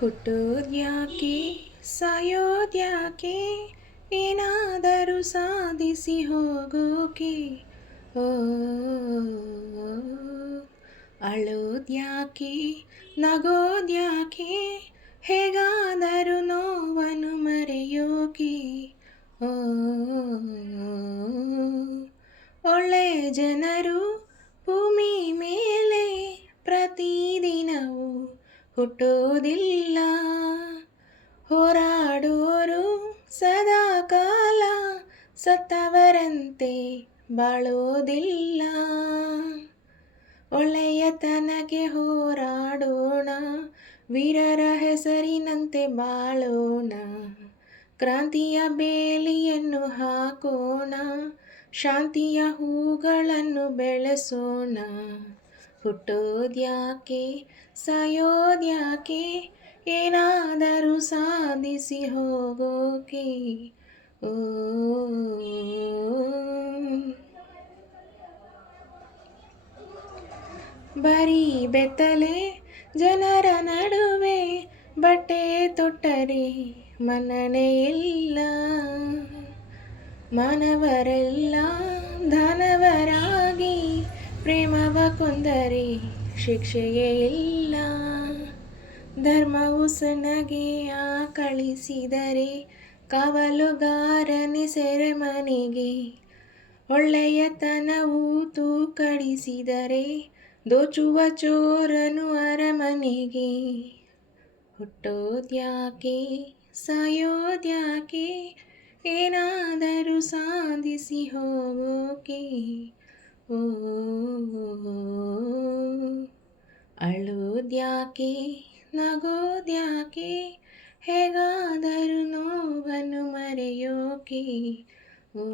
ಹುಟ್ಟೋದ್ಯಾಕೆ ಸಾಯೋದ್ಯಾಕೆ ಏನಾದರೂ ಸಾಧಿಸಿ ಹೋಗೋಕೆ ಓ ಅಳೋದ್ಯಾಕೆ ನಗೋದ್ಯಾಕೆ ಹೇಗಾದರೂ ನೋವನ್ನು ಮರೆಯೋಕೆ ಓ ಒಳ್ಳೆ ಜನರು ಭೂಮಿ ಮೇಲೆ ಪ್ರತಿದಿನವೂ ಹುಟ್ಟೋದಿಲ್ಲ, ಹೋರಾಡೋರು ಸದಾ ಕಾಲ ಸತ್ತವರಂತೆ ಬಾಳೋದಿಲ್ಲ. ಒಳ್ಳೆಯತನಕ್ಕೆ ಹೋರಾಡೋಣ, ವೀರರ ಹೆಸರಿನಂತೆ ಬಾಳೋಣ, ಕ್ರಾಂತಿಯ ಬೇಲಿಯನ್ನು ಹಾಕೋಣ, ಶಾಂತಿಯ ಹೂಗಳನ್ನು ಬೆಳೆಸೋಣ. ಹುಟ್ಟೋದ್ಯಾಕೆ ಸಾಯೋದ್ಯಾಕೆ ಏನಾದರೂ ಸಾಧಿಸಿ ಹೋಗೋಕೆ ಓ ಬರೀ ಬೆತ್ತಲೆ ಜನರ ನಡುವೆ ಬಟ್ಟೆ ತೊಟ್ಟರೆ ಮನ್ನಣೆ ಇಲ್ಲ, ಮಾನವರೆಲ್ಲ ದಾನವರಾಗಿ ಪ್ರೇಮವ ಕೊಂದರೆ ಶಿಕ್ಷೆಯೇ ಇಲ್ಲ. ಧರ್ಮವು ಸಣ್ಣಗೆ ಆಕಳಿಸಿದರೆ ಕಾವಲುಗಾರನೇ ಸೆರೆಮನೆಗೆ, ಒಳ್ಳೆಯತನವು ತೂಕಡಿಸಿದರೆ ದೋಚುವ ಚೋರನು ಅರಮನೆಗೆ. ಹುಟ್ಟೋದ್ಯಾಕೆ ಸಾಯೋದ್ಯಾಕೆ ಏನಾದರೂ ಸಾಧಿಸಿ ಹೋಗೋಕೆ ಓ ಅಳೋದ್ಯಾಕೆ ನಗೋದ್ಯಾಕೆ ಹೇಗಾದರೂ ನೋವನ್ನು ಮರೆಯೋಕೆ ಓ